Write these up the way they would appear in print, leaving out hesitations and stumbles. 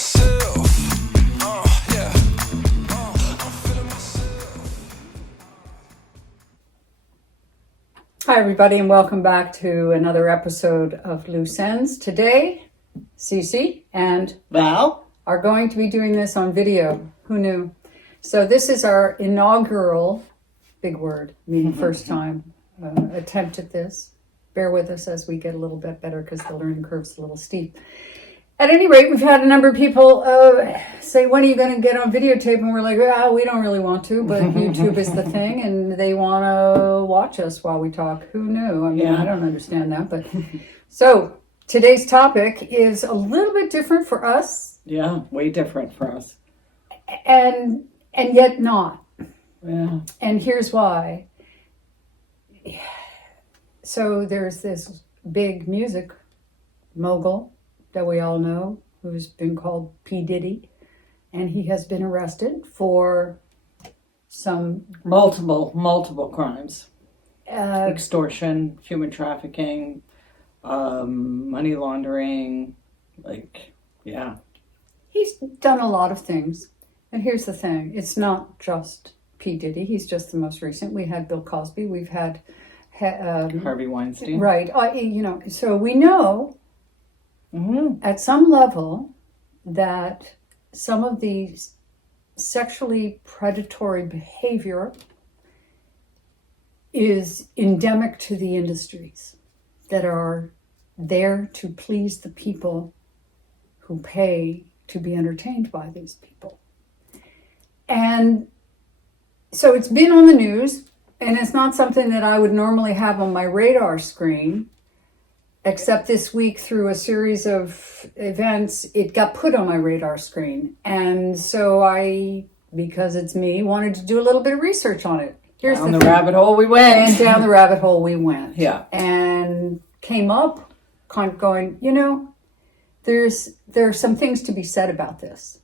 myself. Yeah. I'm feeling myself. Hi, everybody, and welcome back to another episode of Loose Ends. Today, CC and Val? are going to be doing this on video. Who knew? So this is our inaugural, big word, meaning first time, attempt at this. Bear with us as we get a little bit better because the learning curve's a little steep. At any rate, we've had a number of people say, when are you going to get on videotape? And we're like, we don't really want to, but YouTube is the thing, and they want to watch us while we talk. Who knew? I mean, I don't understand that. But so today's topic is a little bit different for us. Yeah, way different for us. And yet not. Yeah. And here's why. So there's this big music mogul that we all know, who's been called P. Diddy, and he has been arrested for some multiple crimes. uh, Extortion, human trafficking, money laundering, he's done a lot of things. And here's the thing, it's not just P. Diddy, he's just the most recent. We had Bill Cosby, we've had Harvey Weinstein. right, so we know at some level that some of the sexually predatory behavior is endemic to the industries that are there to please the people who pay to be entertained by these people. And so it's been on the news, and it's not something that I would normally have on my radar screen, except this week through a series of events, it got put on my radar screen. And so I, because it's me, wanted to do a little bit of research on it. Here's Down the rabbit hole we went. And down the rabbit hole we went. Yeah. And came up kind of going, there's some things to be said about this.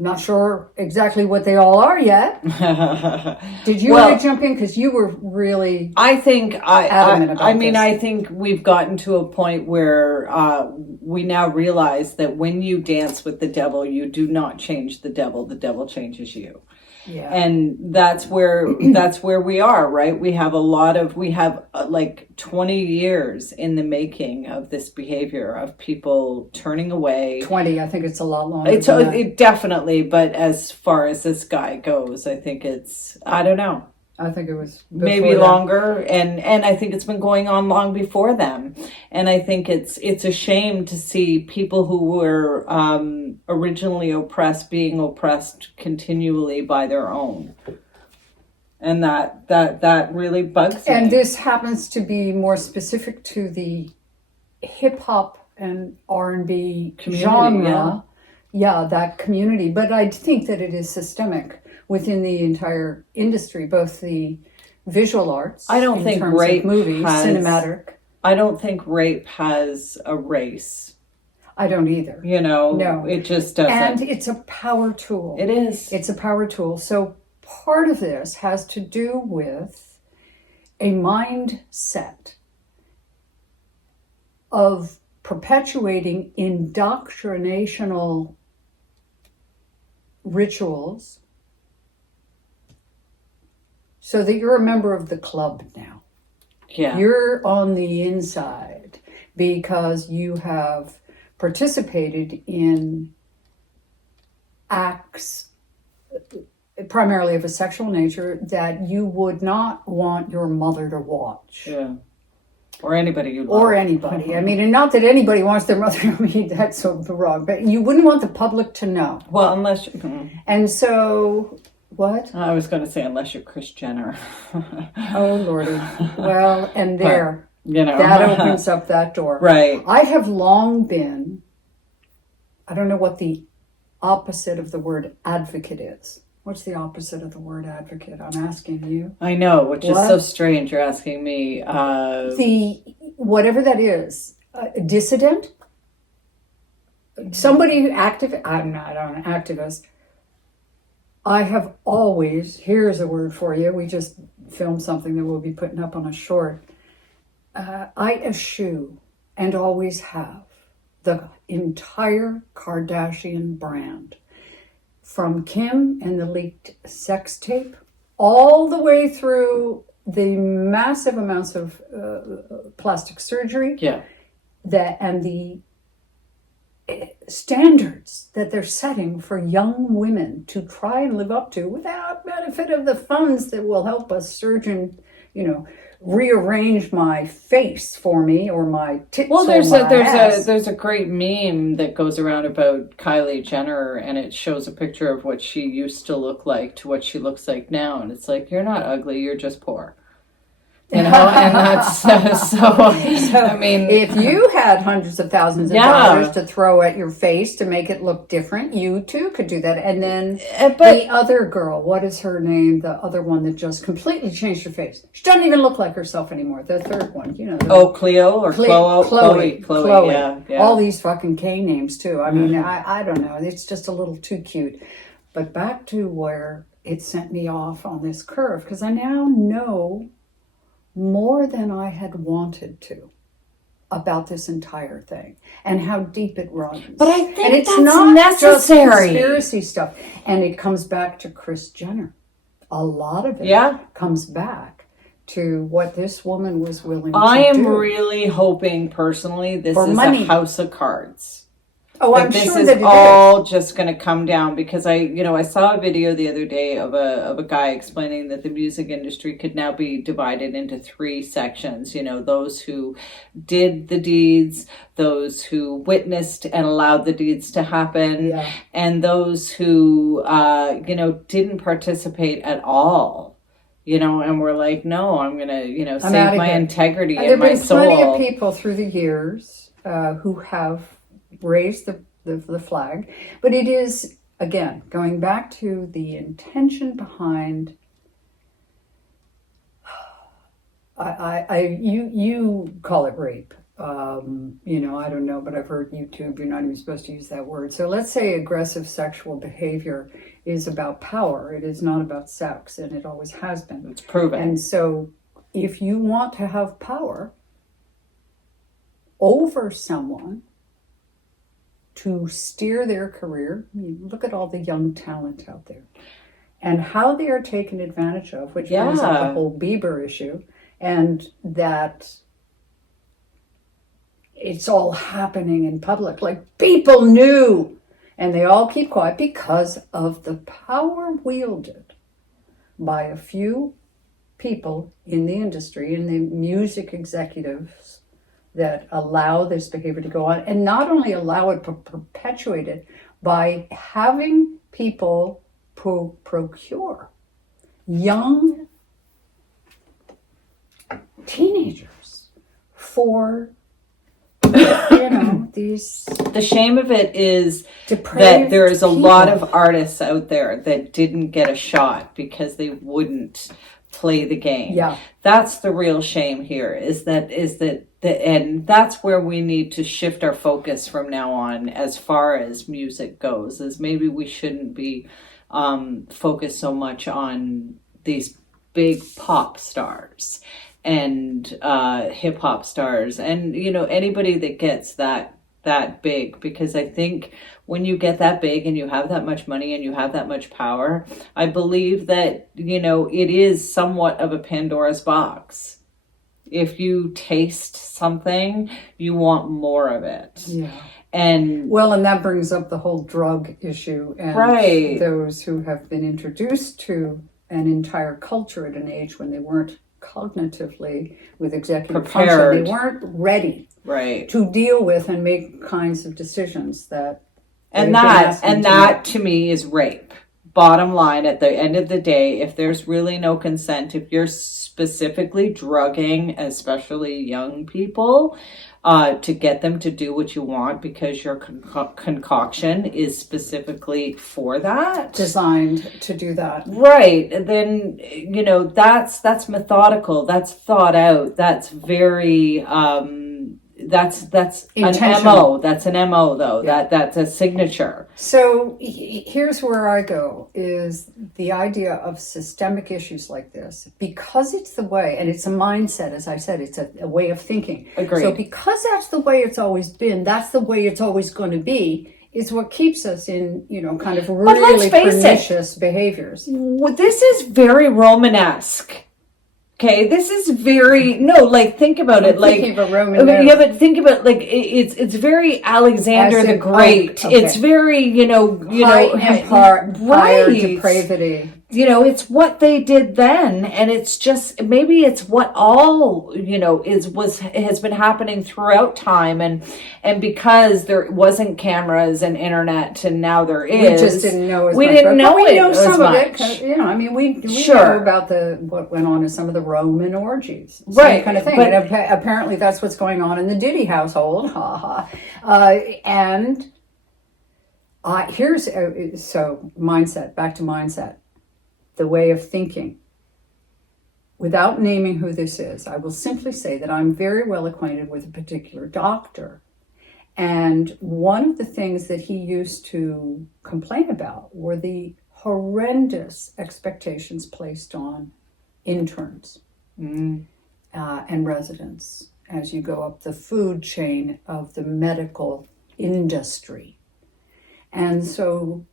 Not sure exactly what they all are yet. Did you want to jump in? Because you were really adamant about this. I think we've gotten to a point where we now realize that when you dance with the devil, you do not change the devil changes you. Yeah. And that's where we are, right? We have like 20 years in the making of this behavior of people turning away. 20, I think it's a lot longer. It definitely, but as far as this guy goes, I think I don't know. I think it was Maybe longer, and I think it's been going on long before them. And I think it's a shame to see people who were originally oppressed being oppressed continually by their own. And that really bugs me. And this happens to be more specific to the hip hop and R&B genre. Yeah, that community. But I think that it is systemic within the entire industry, both the visual arts. I don't think rape movies, cinematic. I don't think rape has a race. I don't either. No, it just doesn't. And it's a power tool. It is. It's a power tool. So part of this has to do with a mindset of perpetuating indoctrinational rituals so that you're a member of the club now. Yeah. You're on the inside because you have participated in acts primarily of a sexual nature that you would not want your mother to watch. Yeah. Or anybody you love. Or anybody. I mean, and not that anybody wants their mother to meet, that's so wrong, but you wouldn't want the public to know. Well, unless And so, what? I was going to say, unless you're Kris Jenner. Oh, Lordy. Well, and there, that opens up that door. Right. I have long been, I don't know what the opposite of the word advocate is. What's the opposite of the word advocate? I'm asking you. I know, which is so strange. You're asking me. Whatever that is, dissident? Somebody who I'm not an activist. I have always, here's a word for you. We just filmed something that we'll be putting up on a short. I eschew and always have the entire Kardashian brand. From Kim and the leaked sex tape, all the way through the massive amounts of plastic surgery, and the standards that they're setting for young women to try and live up to without benefit of the funds that will help a surgeon, rearrange my face for me or my tits. Well, there's a great meme that goes around about Kylie Jenner, and it shows a picture of what she used to look like to what she looks like now, and it's like, you're not ugly, you're just poor. And that's so. I mean, if you had hundreds of thousands of dollars to throw at your face to make it look different, you too could do that. And then the other girl, what is her name? The other one that just completely changed her face. She doesn't even look like herself anymore. The third one, Cleo or Chloe. Yeah. All these fucking K names too. I mean, I don't know. It's just a little too cute. But back to where it sent me off on this curve, because I now know more than I had wanted to about this entire thing and how deep it runs. But I think and it's that's not necessary. Just conspiracy stuff. And it comes back to Kris Jenner. A lot of it comes back to what this woman was willing to do. I am really hoping personally this is a house of cards. Oh, I'm sure that this is all just going to come down, because I saw a video the other day of a guy explaining that the music industry could now be divided into 3 sections. Those who did the deeds, those who witnessed and allowed the deeds to happen, and those who didn't participate at all. And we're like, no, I'm going to save my integrity and my soul. There have been plenty of people through the years who have raised the flag, but it is, again, going back to the intention behind. You call it rape. I don't know, but I've heard YouTube, you're not even supposed to use that word. So let's say aggressive sexual behavior is about power. It is not about sex, and it always has been. It's proven. And so if you want to have power over someone to steer their career, look at all the young talent out there and how they are taken advantage of, which brings up the whole Bieber issue, and that it's all happening in public. Like, people knew, and they all keep quiet because of the power wielded by a few people in the industry, in the music executives, that allow this behavior to go on, and not only allow it, but perpetuate it by having people procure young teenagers for these. The shame of it is that there is a lot of artists out there that didn't get a shot because they wouldn't play the game. That's the real shame here, is that and that's where we need to shift our focus from now on as far as music goes, is maybe we shouldn't be focused so much on these big pop stars and hip hop stars and anybody that gets that big, because I think when you get that big and you have that much money and you have that much power, I believe that it is somewhat of a Pandora's box. If you taste something, you want more of it. And that brings up the whole drug issue, and those who have been introduced to an entire culture at an age when they weren't cognitively with executive function, they weren't ready to deal with and make kinds of decisions that that to me is rape. Bottom line, at the end of the day, if there's really no consent, if you're specifically drugging, especially young people, to get them to do what you want because your concoction is specifically for that, designed to do that, then that's methodical, that's thought out, that's very that's an Intentional. MO. That's an MO though. That's a signature. So here's where I go, is the idea of systemic issues like this, because it's the way, and it's a mindset, as I said, it's a way of thinking. Agreed. So because that's the way it's always been, that's the way it's always going to be, is what keeps us in, kind of really pernicious behaviors. Well, this is very Romanesque. Okay, this is very think about it. Like, thinking of a Roman nose. yeah, but think about it's very Alexander the Great. Okay. It's very higher depravity. It's what they did then, and it's just maybe it's what all has been happening throughout time, and because there wasn't cameras and internet, and now there is. We just didn't know as much. We didn't know we it know as some much. of it. We Sure. know about what went on in some of the Roman orgies, right? Kind of thing. But and apparently, that's what's going on in the Diddy household. And here's so mindset. Back to mindset. The way of thinking. Without naming who this is, I will simply say that I'm very well acquainted with a particular doctor. And one of the things that he used to complain about were the horrendous expectations placed on interns and residents as you go up the food chain of the medical industry. And so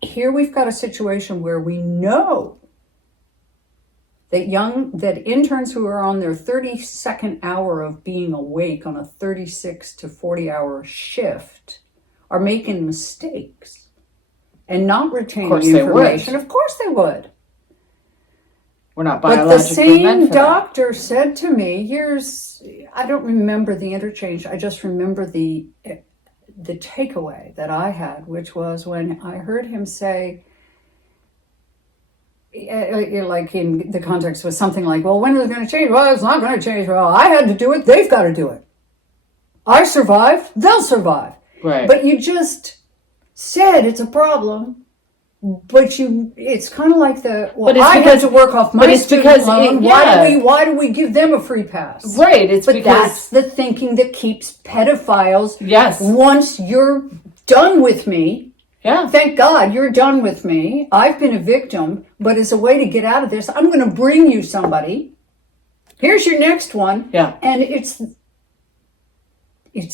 here we've got a situation where we know that interns who are on their 32nd hour of being awake on a 36 to 40 hour shift are making mistakes and not retaining information. Of course they would. We're not But the biologically meant same for doctor said to me, I don't remember the interchange, I just remember the takeaway that I had, which was when I heard him say, like in the context was something like, well, when is it going to change? Well, it's not going to change. Well, I had to do it. They've got to do it. I survived. They'll survive. Right. But you just said it's a problem. But it's kind of like I had to work off my student loan. Why do we give them a free pass? Right. But that's the thinking that keeps pedophiles. Yes. Once you're done with me, thank God you're done with me. I've been a victim, but as a way to get out of this, I'm going to bring you somebody. Here's your next one. Yeah. And it's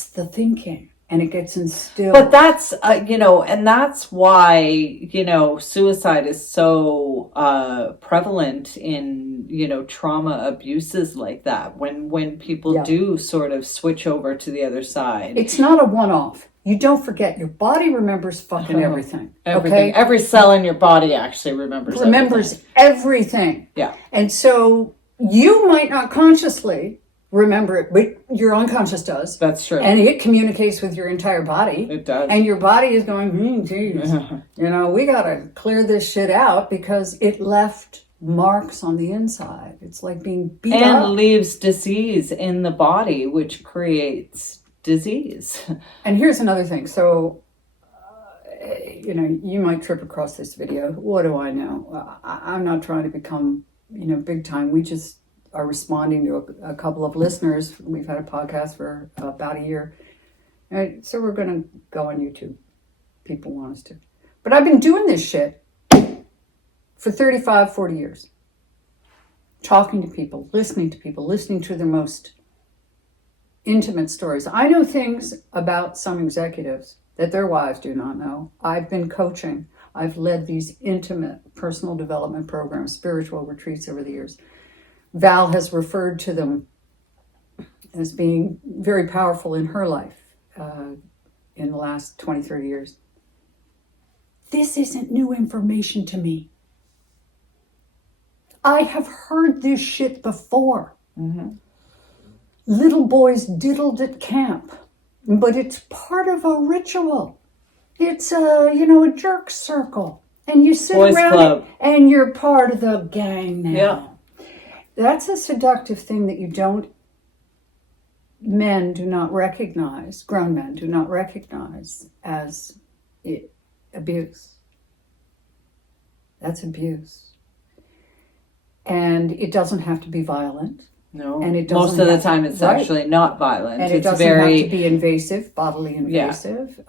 the thinking. And it gets instilled. But that's, and that's why, suicide is so prevalent in, trauma abuses like that. When people do sort of switch over to the other side. It's not a one-off. You don't forget, your body remembers fucking everything. Everything. Okay? Every cell in your body actually remembers everything. Yeah. And so you might not consciously remember it, but your unconscious does. That's true. And it communicates with your entire body. It does. And your body is going, geez, we got to clear this shit out because it left marks on the inside. It's like being beat up. And leaves disease in the body, which creates disease. And here's another thing. So, you might trip across this video. What do I know? I'm not trying to become, big time. We just are responding to a couple of listeners. We've had a podcast for about a year. So we're going to go on YouTube. People want us to. But I've been doing this shit for 35, 40 years. Talking to people, listening to their most intimate stories. I know things about some executives that their wives do not know. I've been coaching. I've led these intimate personal development programs, spiritual retreats over the years. Val has referred to them as being very powerful in her life in the last 20, 30 years. This isn't new information to me. I have heard this shit before. Mm-hmm. Little boys diddled at camp, but it's part of a ritual. It's a jerk circle. And you sit Boys around club. And you're part of the gang now. Yeah. That's a seductive thing that men do not recognize, grown men do not recognize as abuse. That's abuse. And it doesn't have to be violent. No, And it most doesn't of the have- time it's right. actually not violent. And it It's doesn't very, have to be invasive, bodily invasive,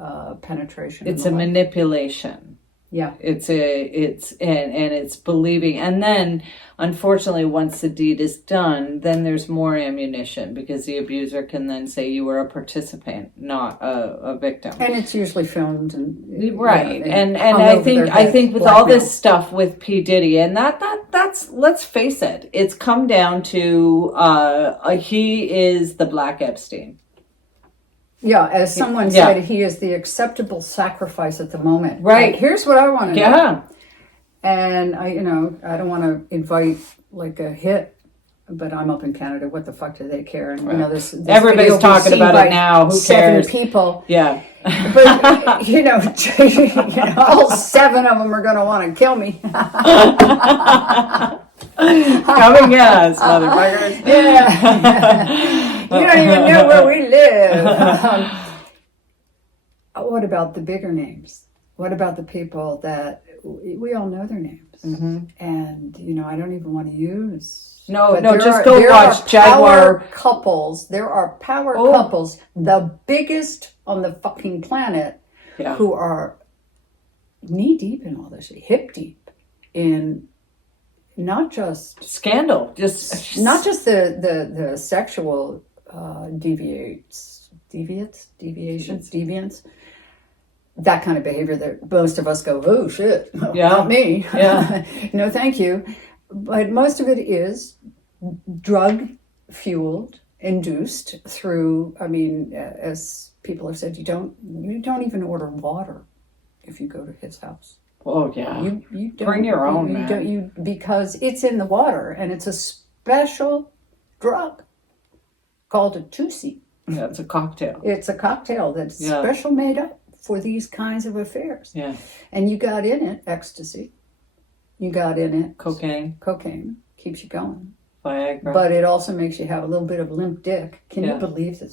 penetration. it's and a the like. manipulation. Yeah. It's it's believing, and then unfortunately once the deed is done, then there's more ammunition because the abuser can then say you were a participant, not a victim. And it's usually filmed and Right, they and hung I over think their I heads, think with all blackmail. this stuff with P Diddy, and that's let's face it, it's come down to he is the Black Epstein. Yeah, as someone Yeah. said, he is the acceptable sacrifice at the moment. Right. Like, here's what I want to know. Yeah, And I don't want to invite like a hit, but I'm up in Canada. What the fuck do they care? And this everybody's video was talking seen about by it now. Who 7 cares? people. Yeah. But all 7 of them are going to want to kill me. Come and get us, motherfuckers. Yeah. You don't even know where we live. What about the bigger names? What about the people that we all know their names? Mm-hmm. And I don't even want to use. No, but no, there just are- go there watch are Jaguar. Power couples. There are power Oh. couples, the biggest on the fucking planet, Yeah. who are knee deep in all this, hip deep in not just Scandal. not just the sexual deviants, that kind of behavior that most of us go, oh shit, Yeah. not me. Yeah. No, thank you. But most of it is drug fueled, induced through. I mean, as people have said, you don't even order water if you go to his house. Oh yeah. You don't, Bring your own, you man. don't, because it's in the water and it's a special drug called a 2C. Yeah, it's a cocktail. It's a cocktail that's Yeah. special made up for these kinds of affairs. Yeah. And you got in it ecstasy. You got in it Cocaine, keeps you going. Viagra. But it also makes you have a little bit of limp dick. Can Yeah. you believe that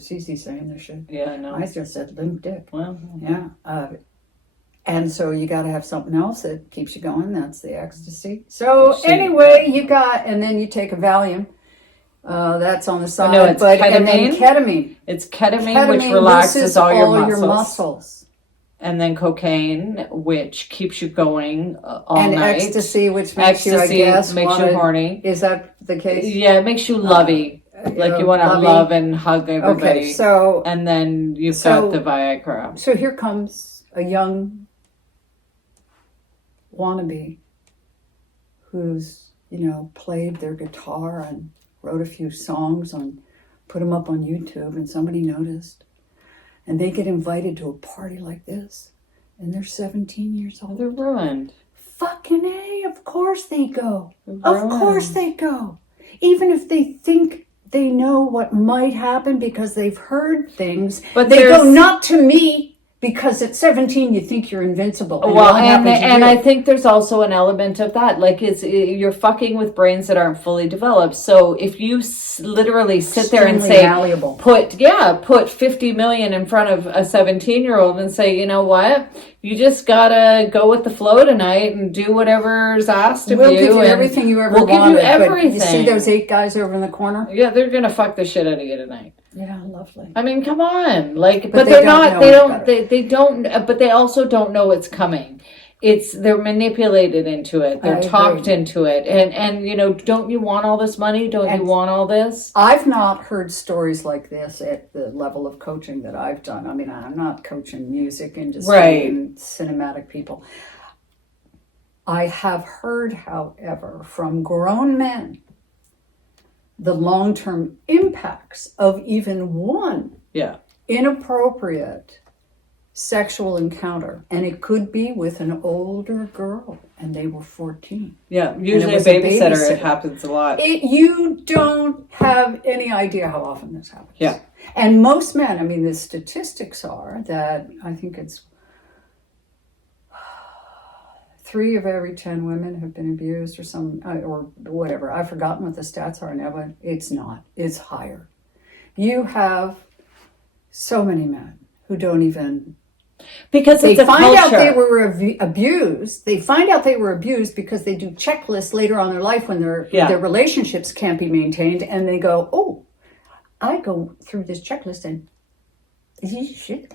CC saying this shit? yeah, I know. I just said limp dick. Well, Yeah. And so you got to have something else that keeps you going. That's the ecstasy. So See, anyway, you got, and then you take a Valium. That's on the side. no, it's and then ketamine. it's ketamine, which Ketamine relaxes looses all your your muscles. muscles. And then cocaine, which keeps you going all And night. ecstasy, which makes you, I Ecstasy guess, makes you horny. Is that the case? Yeah, it makes you lovey. Like you want to lovey. love and hug everybody. Okay, so And then you've So- got the Viagra. so here comes a young wannabe who's played their guitar and wrote a few songs and put them up on YouTube, and somebody noticed, and they get invited to a party like this, and they're 17 years old. They're ruined. Fucking A, of course they go. They're Of ruined. course they go. Even if they think they know what might happen because they've heard things, But they go there's- not to me because at 17 you think you're invincible. And Well, what and happens to and you? I think there's also an element of that. Like you're fucking with brains that aren't fully developed. So if you literally sit there and Extremely say, malleable. put 50 million in front of a 17-year-old and say, you know what, you just gotta go with the flow tonight and do whatever's asked of We'll you. give you and everything you ever we'll wanted. give you But everything. you see those 8 guys over in the corner? Yeah, they're gonna fuck the shit out of you tonight. Yeah, lovely. I mean, come on, like, but they they're don't not. know They any don't. better. They don't. But they also don't know it's coming. They're manipulated into it. They're I agree. talked into it. And don't you want all this money? Don't you want all this? I've not heard stories like this at the level of coaching that I've done. I mean, I'm not coaching music industry Right. and cinematic people. I have heard, however, from grown men, the long-term impacts of even one Yeah. inappropriate sexual encounter. And it could be with an older girl, and they were 14. Yeah. Usually a was a babysitter. babysitter. It happens a lot. You don't have any idea how often this happens. Yeah. And most men, I mean, the statistics are that I think it's 3 of every 10 women have been abused or whatever. I've forgotten what the stats are now, but it's not. It's higher. You have so many men who don't even Because They it's a find out culture. they were abused. They find out they were abused because they do checklists later on in their life when their relationships can't be maintained, and they go, "Oh, I go through this checklist and shit,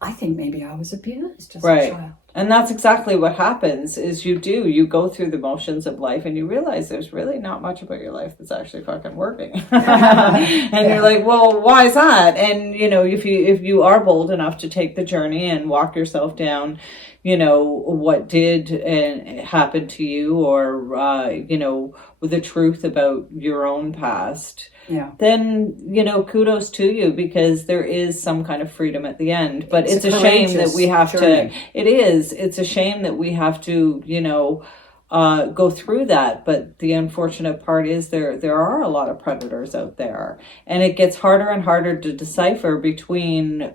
I think maybe I was abused as a child." And that's exactly what happens is you go through the motions of life and you realize there's really not much about your life that's actually fucking working. And you're like, well, why is that? And, if you are bold enough to take the journey and walk yourself down, what did happen to you or, with the truth about your own past, then, kudos to you because there is some kind of freedom at the end. But it's a shame that we have to, it's a shame that we have to, go through that. But the unfortunate part is there are a lot of predators out there. And it gets harder and harder to decipher between,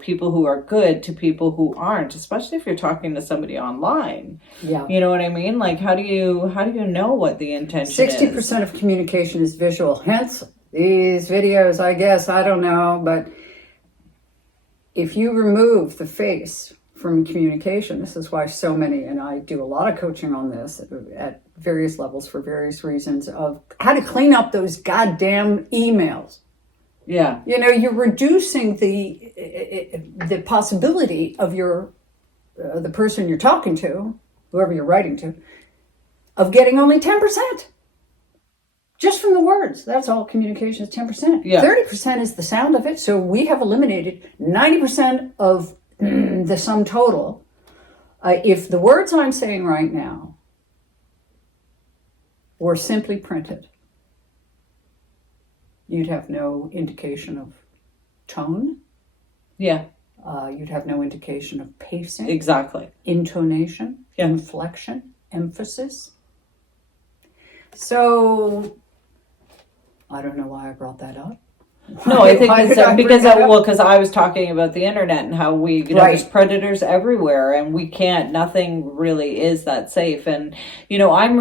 people who are good to people who aren't, especially if you're talking to somebody online. Yeah. You know what I mean? Like, how do you know what the intention is? 60% of communication is visual. Hence, these videos, I guess, I don't know. But if you remove the face from communication, this is why so many, and I do a lot of coaching on this at various levels for various reasons, of how to clean up those goddamn emails. Yeah. You're reducing the possibility of the person you're talking to, whoever you're writing to, of getting only 10%. Just from the words. That's all communication is 10%. Yeah. 30% is the sound of it. So we have eliminated 90% of the sum total. If the words I'm saying right now were simply printed, you'd have no indication of tone. Yeah. You'd have no indication of pacing. Exactly. Intonation. Yeah. Inflection. Emphasis. So I don't know why I brought that up. No, I think it's because I was talking about the internet and how we, there's predators everywhere and nothing really is that safe. And, I'm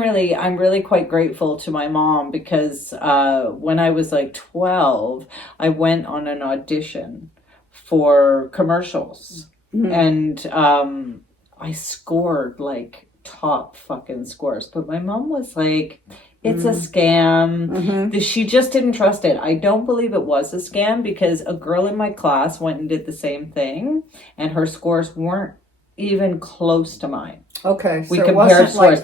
really quite grateful to my mom because when I was like 12, I went on an audition for commercials and I scored like top fucking scores. But my mom was like, it's a scam. She just didn't trust it. I don't believe it was a scam because a girl in my class went and did the same thing and her scores weren't even close to mine. Okay, we so compared it wasn't scores. Like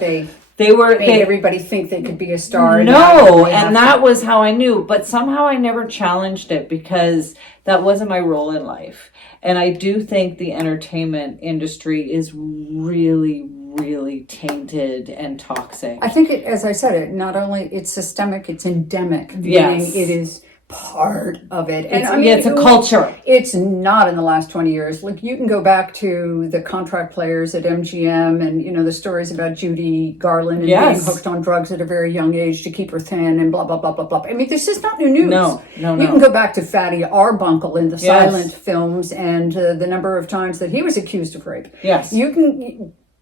they made everybody think they could be a star. No, and that was how I knew. But somehow I never challenged it because that wasn't my role in life. And I do think the entertainment industry is really, really tainted and toxic. I think as I said, it's systemic, it's endemic. Yes. Meaning it is part of it. And it's a culture. It's not in the last 20 years. Like you can go back to the contract players at MGM and, the stories about Judy Garland and being hooked on drugs at a very young age to keep her thin and blah, blah, blah, blah, blah. I mean, this is not new news. No. You can go back to Fatty Arbuckle in the silent films and the number of times that he was accused of rape. Yes.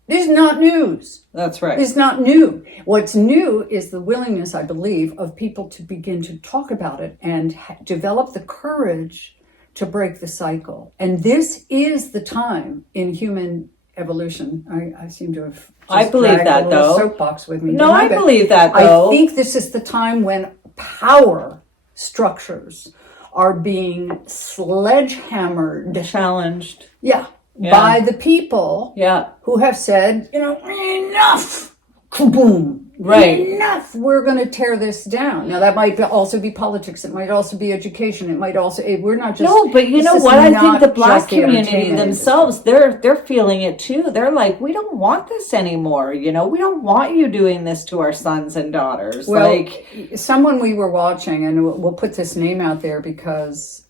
This is not news. That's right. It's not new. What's new is the willingness, I believe, of people to begin to talk about it and develop the courage to break the cycle. And this is the time in human evolution. I seem to have I believe that, though. Soapbox with me. No, I believe that, though. I think this is the time when power structures are being sledgehammered. Challenged. Yeah. By the people who have said, enough, kaboom, enough, we're going to tear this down. Now, that might also be politics. It might also be education. It might also, we're not just... No, but you know what? I think the Black community themselves, they're feeling it too. They're like, we don't want this anymore. We don't want you doing this to our sons and daughters. Well, someone we were watching, and we'll put this name out there because...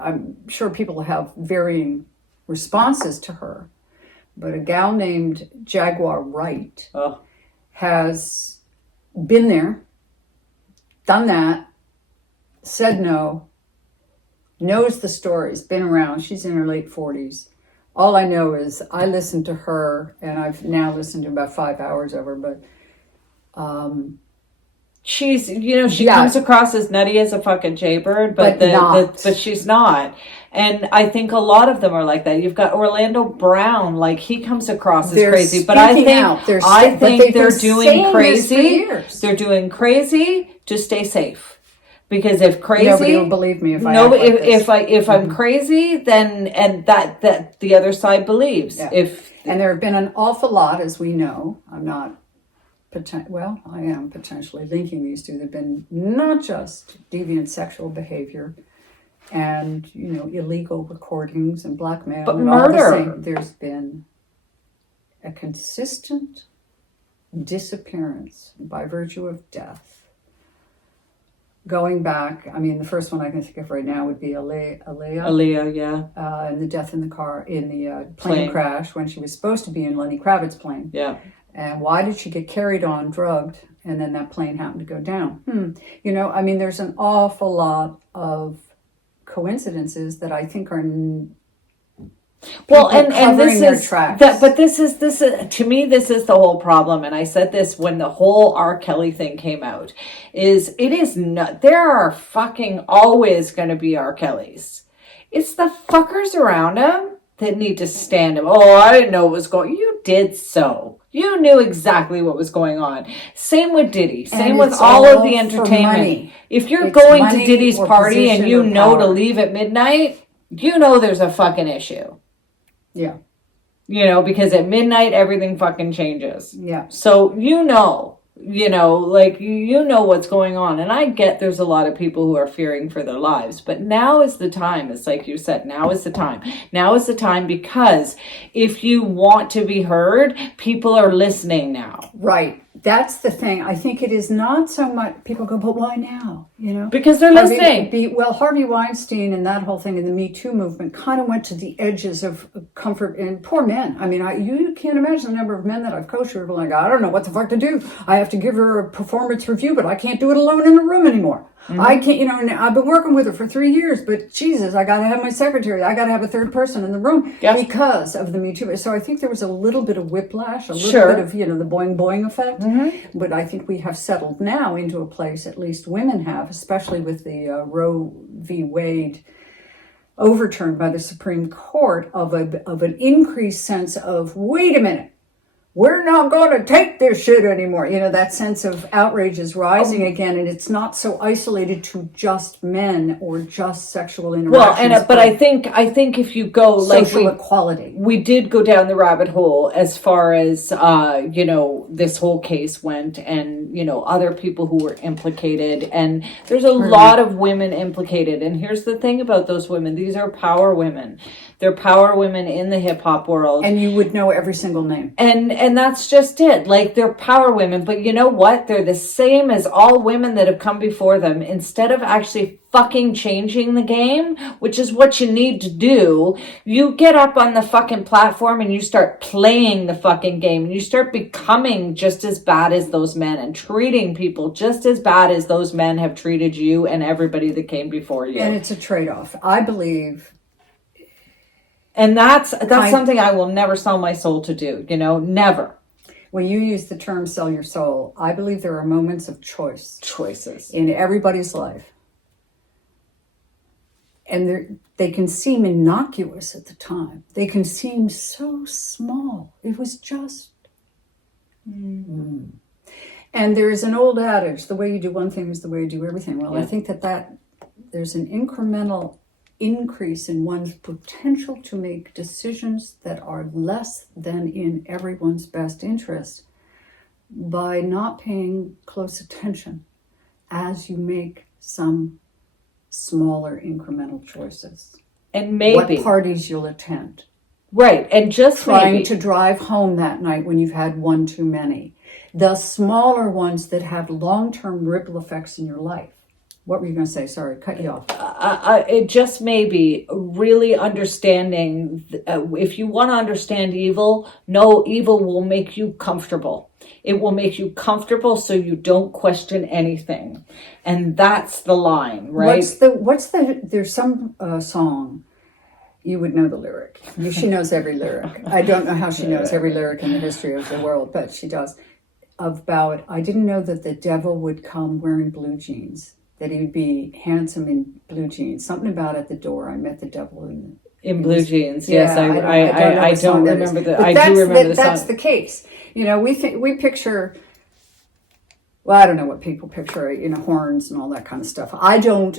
I'm sure people have varying responses to her, but a gal named Jaguar Wright has been there, done that, said no, knows the stories, been around. She's in her late 40s. All I know is I listened to her, and I've now listened to about 5 hours of her, but she's, you know, she Yeah. comes across as nutty as a fucking jaybird, But not. but she's not. And I think a lot of them are like that. You've got Orlando Brown, like he comes across as They're crazy, but I speaking think out. They're I but think they've they're been doing saying this crazy. for years. They're doing crazy to stay safe. Because if crazy, Nobody will believe me if I act like this. if I'm crazy, then and that the other side believes. Yeah. If And there have been an awful lot, as we know. I'm not, I am potentially linking these two. There have been not just deviant sexual behavior and, you know, illegal recordings and blackmail. But and all the murder. same. There's been a consistent disappearance by virtue of death. Going back, I mean, the first one I can think of right now would be Aaliyah, yeah, and the death in the car, in the Plane. plane crash when she was supposed to be in Lenny Kravitz's plane. yeah. And why did she get carried on, drugged, and then that plane happened to go down? You know, I mean, there's an awful lot of coincidences that I think are Well, and covering this their is tracks. that, but this is to me this is the whole problem, and I said this when the whole R. Kelly thing came out. Is it is not there are fucking always going to be R. Kellys. It's the fuckers around him that need to stand him. Oh, I didn't know what was going. You did so. You knew exactly what was going on. Same with Diddy. Same And with it's all of all the for entertainment. money. If you're It's going to money Diddy's or party and position you or know to power. leave at midnight, you know there's a fucking issue. Yeah, You know, because at midnight everything fucking changes. yeah. So you know, like you know what's going on. And I get there's a lot of people who are fearing for their lives, but now is the time. It's like you said, now is the time. Now is the time because if you want to be heard, people are listening now. Right. That's the thing. I think it is not so much, people go, but why now? You know? Because they're listening. Harvey Weinstein and that whole thing and the Me Too movement kind of went to the edges of comfort, and poor men. I mean, you can't imagine the number of men that I've coached who are like, I don't know what the fuck to do. I have to give her a performance review, but I can't do it alone in a room anymore. Mm-hmm. I can't, you know, and I've been working with her for 3 years, but Jesus, I got to have my secretary. I got to have a third person in the room because of the Me Too. So I think there was a little bit of whiplash, a little bit of, you know, the boing boing effect. Mm-hmm. But I think we have settled now into a place, at least women have, especially with the Roe v. Wade overturned by the Supreme Court, of an increased sense of, wait a minute, we're not going to take this shit anymore. You know, that sense of outrage is rising again, and it's not so isolated to just men or just sexual interactions. Well, but I think if you go social equality, we did go down the rabbit hole as far as you know, this whole case went, and you know, other people who were implicated, and there's a lot of women implicated. And here's the thing about those women: these are power women. They're power women in the hip hop world, and you would know every single name. And that's just it. Like, they're power women, but you know what? They're the same as all women that have come before them. Instead of actually fucking changing the game, which is what you need to do, you get up on the fucking platform and you start playing the fucking game, and you start becoming just as bad as those men and treating people just as bad as those men have treated you and everybody that came before you. And it's a trade-off, I believe. And that's something I will never sell my soul to do, you know, never. When you use the term sell your soul, I believe there are moments of choices in everybody's life. And they can seem innocuous at the time. They can seem so small. It was just... And there is an old adage, the way you do one thing is the way you do everything. Well, I think that there's an incremental increase in one's potential to make decisions that are less than in everyone's best interest by not paying close attention as you make some smaller incremental choices. And maybe what parties you'll attend. Right, and just trying to drive home that night when you've had one too many. The smaller ones that have long-term ripple effects in your life. What were you going to say? Sorry, cut you off. It just may be really understanding. If you want to understand evil, no, evil will make you comfortable. It will make you comfortable so you don't question anything. And that's the line, right? There's some song, you would know the lyric. She knows every lyric. I don't know how she knows every lyric in the history of the world, but she does. about, I didn't know that the devil would come wearing blue jeans, that he would be handsome in blue jeans. Something about at the door, I met the devil in blue jeans. Yeah, Yes, I don't remember the. I do remember the song. That's the case. You know, we picture. Well, I don't know what people picture. You know, horns and all that kind of stuff. I don't.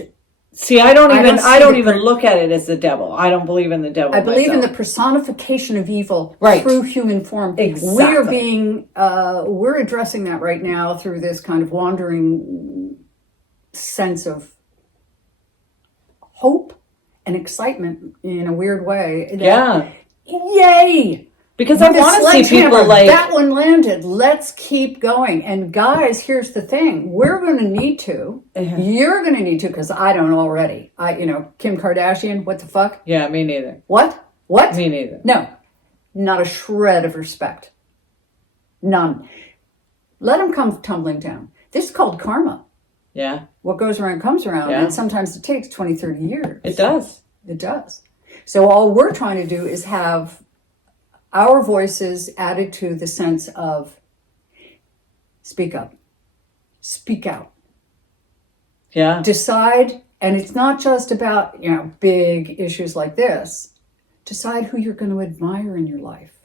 See, I don't even look at it as the devil. I don't believe in the devil. I believe in the personification of evil Right. through human form. Exactly. We're addressing that right now through this kind of wandering sense of hope and excitement in a weird way. Yeah. Yay! Because I want to see people like that one landed. Let's keep going. And guys, here's the thing: we're going to need to. You're going to need to, because I don't already. Kim Kardashian. What the fuck? Yeah, me neither. What? Me neither. No, not a shred of respect. None. Let them come tumbling down. This is called karma. Yeah. What goes around comes around, and sometimes it takes 20, 30 years. It does. It does. So all we're trying to do is have our voices added to the sense of speak up, speak out. Yeah. Decide, and it's not just about, big issues like this. Decide who you're going to admire in your life.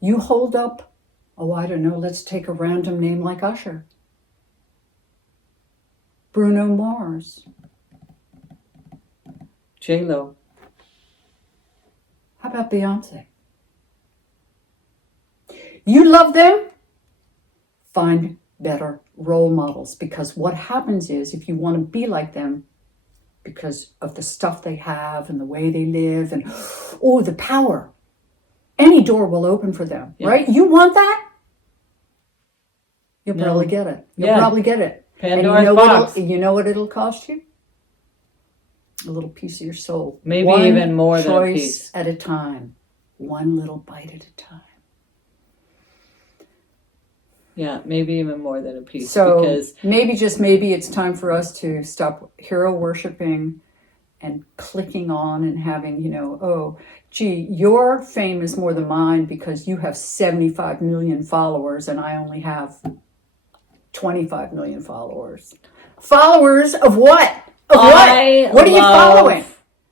You hold up, I don't know, let's take a random name like Usher. Bruno Mars. J-Lo. How about Beyonce? You love them? Find better role models, because what happens is, if you want to be like them because of the stuff they have and the way they live and the power, any door will open for them, right? You want that? You'll probably get it. You'll probably get it. Pandora's box. You know what it'll cost you? A little piece of your soul. Maybe even more than a piece. One choice at a time. One little bite at a time. Yeah, maybe even more than a piece. So because maybe, just maybe, it's time for us to stop hero worshiping and clicking on and having, your fame is more than mine because you have 75 million followers and I only have 25 million followers. Followers of what? Of what? What are you following?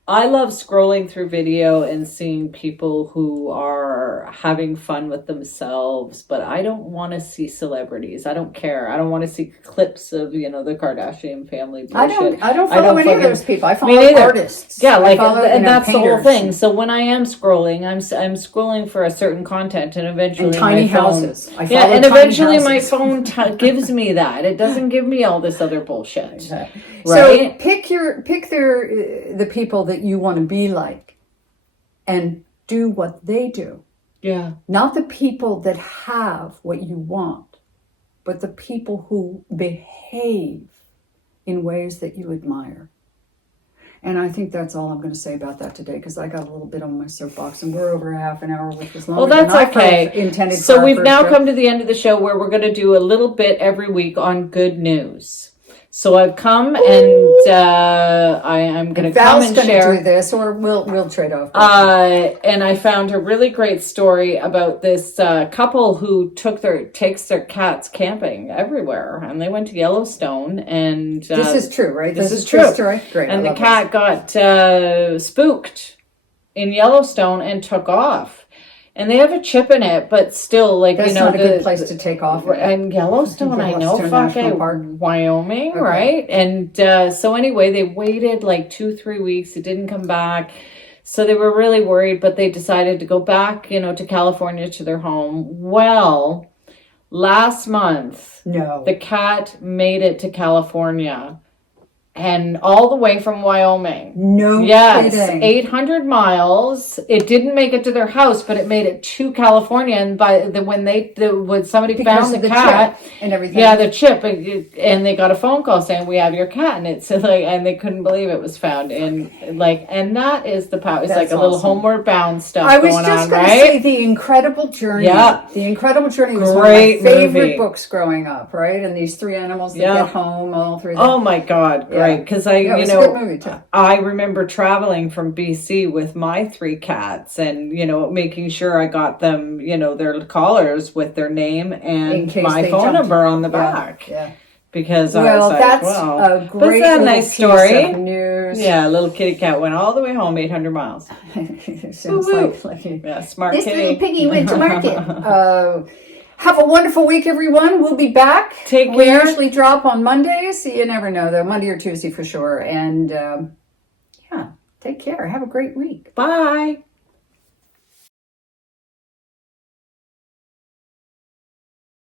I love scrolling through video and seeing people who are having fun with themselves, but I don't want to see celebrities. I don't care. I don't want to see clips of, the Kardashian family bullshit. I don't follow any of those people. I follow artists. Yeah, and that's the whole thing. So when I am scrolling, I'm scrolling for a certain content, and eventually and tiny my phone, houses. and eventually my phone gives me that. It doesn't give me all this other bullshit. Exactly. Right? So pick the people that you want to be like, and do what they do. Yeah. Not the people that have what you want, but the people who behave in ways that you admire. And I think that's all I'm going to say about that today, because I got a little bit on my soapbox, and we're over half an hour, which was longer well, that's than I okay. intended. So we've now come to the end of the show, where we're going to do a little bit every week on good news. So I've come, and I'm going to come and share. Val's going to do this, or we'll trade off. And I found a really great story about this couple who takes their cats camping everywhere, and they went to Yellowstone. And this is true, right? This is true. Story? Great. And the cat got spooked in Yellowstone and took off. And they have a chip in it, but still, that's not a good place to take off. And Yellowstone, I know, Wyoming, okay. Right? And so anyway, they waited like 2-3 weeks. It didn't come back. So they were really worried, but they decided to go back, to California, to their home. Well, last month, the cat made it to California. And all the way from Wyoming. Kidding. 800 miles. It didn't make it to their house, but it made it to California. And when somebody found the cat chip and everything, the chip, and they got a phone call saying, "We have your cat," and it's and they couldn't believe it was found. And that is the power. It's like a little homeward bound stuff. I was just going to say The Incredible Journey. Yeah, The Incredible Journey was one of my favorite books growing up. Right, and these three animals that get home, all three. Oh my God. right. Because Yeah, it was a good movie too. I remember traveling from BC with my 3 cats and, making sure I got them, their collars with their name In and case my they phone jumped. number on the Yeah, back. yeah. Because I Well, was like, that's well, a but great is that a little nice piece story? of news. Yeah, a little kitty cat went all the way home 800 miles. Sounds Woo-woo. like Yeah, smart this kitty. little piggy went to market. Have a wonderful week, everyone. We'll be back. Take We care. usually drop on Mondays. You never know, though. Monday or Tuesday for sure. And yeah, take care. Have a great week. Bye.